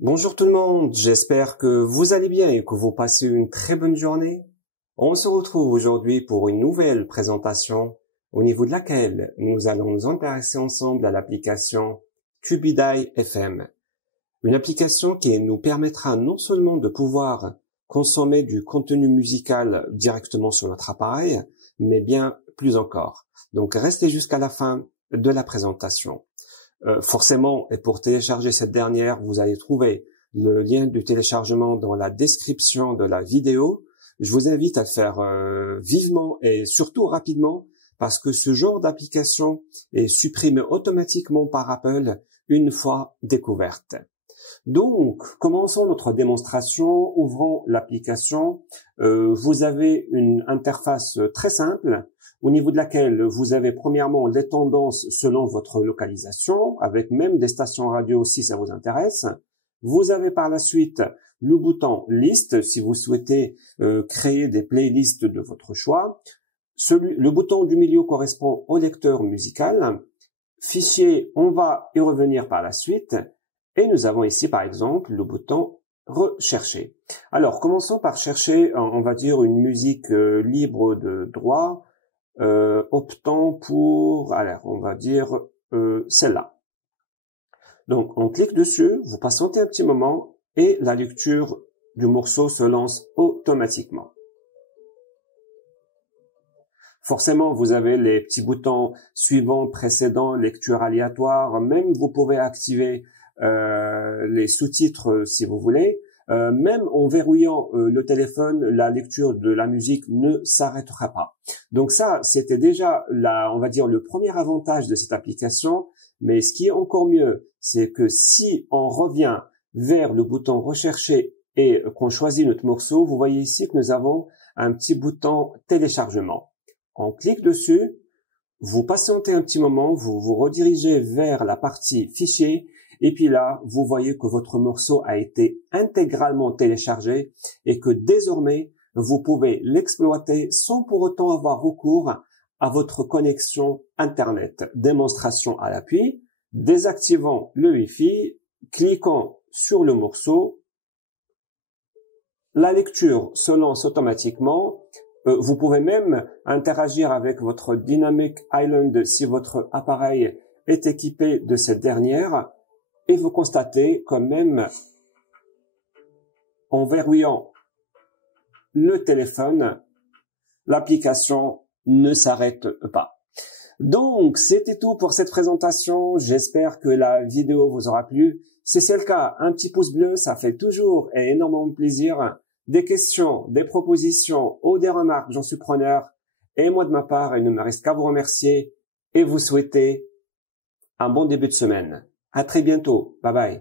Bonjour tout le monde, j'espère que vous allez bien et que vous passez une très bonne journée. On se retrouve aujourd'hui pour une nouvelle présentation au niveau de laquelle nous allons nous intéresser ensemble à l'application Qubidai FM. Une application qui nous permettra non seulement de pouvoir consommer du contenu musical directement sur notre appareil, mais bien plus encore. Donc restez jusqu'à la fin de la présentation. Forcément, et pour télécharger cette dernière, vous allez trouver le lien du téléchargement dans la description de la vidéo. Je vous invite à le faire vivement et surtout rapidement parce que ce genre d'application est supprimé automatiquement par Apple une fois découverte. Donc, commençons notre démonstration. Ouvrons l'application. Vous avez une interface très simple au niveau de laquelle vous avez premièrement les tendances selon votre localisation, avec même des stations radio si ça vous intéresse. Vous avez par la suite le bouton Liste si vous souhaitez créer des playlists de votre choix. Le bouton du milieu correspond au lecteur musical. Fichier, on va y revenir par la suite. Et nous avons ici par exemple le bouton Rechercher. Alors, commençons par chercher, on va dire, une musique libre de droit. Optons pour, alors on va dire celle-là. Donc on clique dessus, vous patientez un petit moment et la lecture du morceau se lance automatiquement. Forcément, vous avez les petits boutons suivants, précédents, lecture aléatoire. Même vous pouvez activer les sous-titres si vous voulez. Même en verrouillant le téléphone, la lecture de la musique ne s'arrêtera pas. Donc ça, c'était déjà on va dire le premier avantage de cette application. Mais ce qui est encore mieux, c'est que si on revient vers le bouton rechercher et qu'on choisit notre morceau, vous voyez ici que nous avons un petit bouton téléchargement. On clique dessus, vous patientez un petit moment, vous vous redirigez vers la partie fichier. Et puis là, vous voyez que votre morceau a été intégralement téléchargé et que désormais, vous pouvez l'exploiter sans pour autant avoir recours à votre connexion Internet. Démonstration à l'appui, désactivons le Wi-Fi, cliquons sur le morceau. La lecture se lance automatiquement. Vous pouvez même interagir avec votre Dynamic Island si votre appareil est équipé de cette dernière. Et vous constatez quand même, en verrouillant le téléphone, l'application ne s'arrête pas. Donc, c'était tout pour cette présentation. J'espère que la vidéo vous aura plu. Si c'est le cas, un petit pouce bleu, ça fait toujours et énormément plaisir. Des questions, des propositions ou des remarques, j'en suis preneur. Et moi, de ma part, il ne me reste qu'à vous remercier et vous souhaiter un bon début de semaine. À très bientôt. Bye bye.